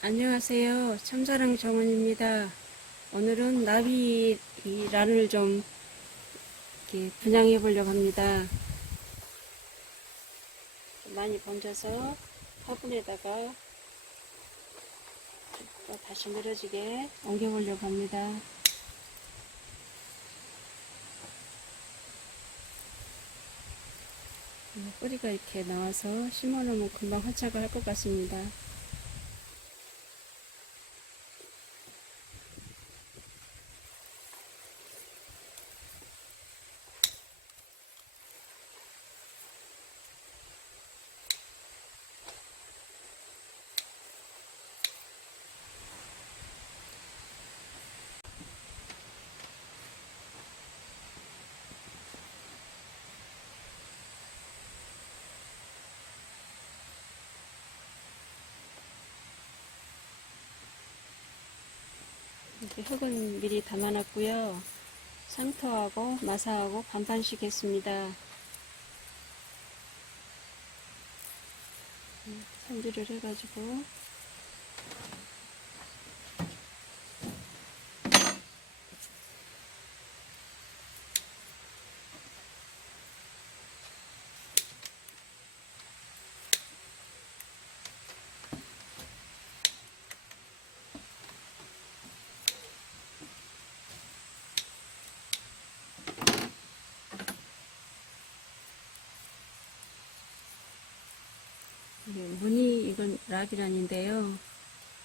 안녕하세요. 참사랑 정원입니다. 오늘은 나비 란을 좀 이렇게 분양해 보려고 합니다. 많이 번져서 화분에다가 또 다시 늘어지게 옮겨 보려고 합니다. 음, 뿌리가 이렇게 나와서 심어 놓으면 금방 활착을 할 것 같습니다. 흙은 미리 담아놨고요. 상토하고 마사하고 반반씩 했습니다. 음, 손질을 해가지고 이게 무늬 이건 락이란인데요.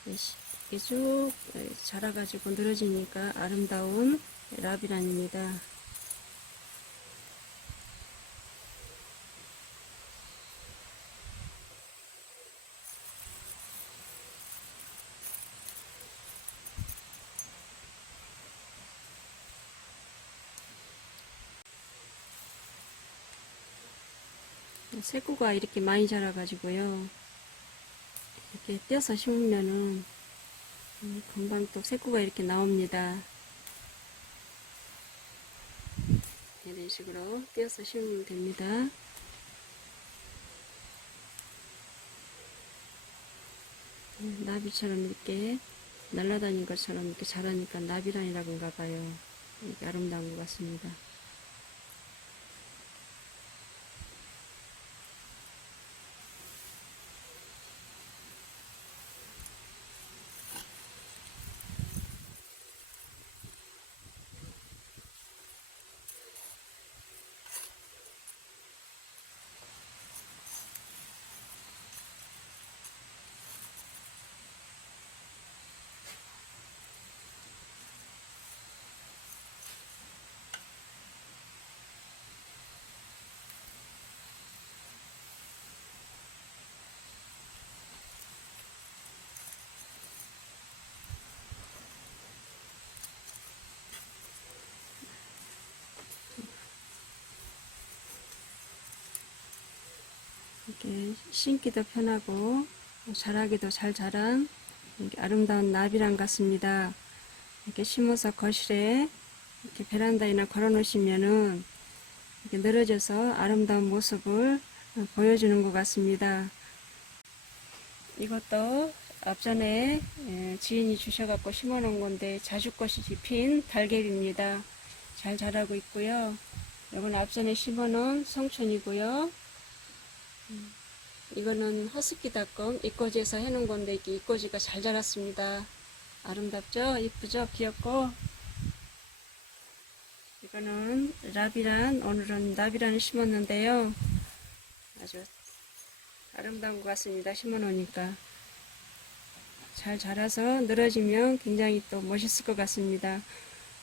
이게 쭉 자라가지고 늘어지니까 아름다운 라비란입니다. 새꾸가 이렇게 많이 자라가지고요. 이렇게 떼서 심으면은 음, 금방 또 새꾸가 이렇게 나옵니다. 이런 식으로 떼어서 심으면 됩니다. 음, 나비처럼 이렇게 날아다닌 것처럼 이렇게 자라니까 나비란이라고인가 봐요. 아름다운 것 같습니다. 이렇게 신기도 편하고 자라기도 잘 자란 아름다운 나비랑 같습니다. 이렇게 심어서 거실에 이렇게 베란다에나 걸어 놓으시면은 이렇게 늘어져서 아름다운 모습을 보여주는 것 같습니다. 이것도 앞전에 예, 지인이 주셔갖고 심어 놓은 건데 자주꽃이 핀 달걀입니다. 잘 자라고 있고요. 이건 앞전에 심어 놓은 성촌이고요. 이거는 허스키 닭검 이꼬지에서 해놓은 건데 이게 이꼬지가 잘 자랐습니다. 아름답죠? 이쁘죠? 귀엽고 이거는 라비란 오늘은 나비란을 심었는데요. 아주 아름다운 것 같습니다. 심어 놓으니까 잘 자라서 늘어지면 굉장히 또 멋있을 것 같습니다.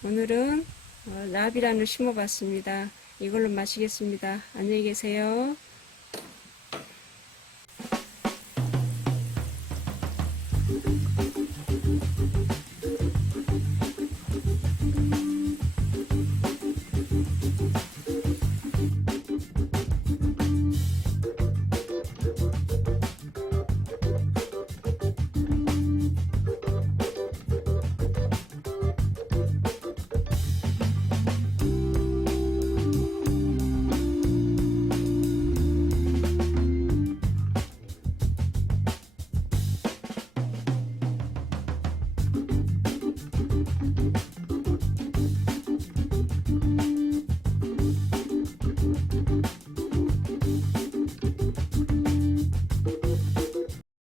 오늘은 어, 라비란을 심어 봤습니다. 이걸로 마치겠습니다. 안녕히 계세요.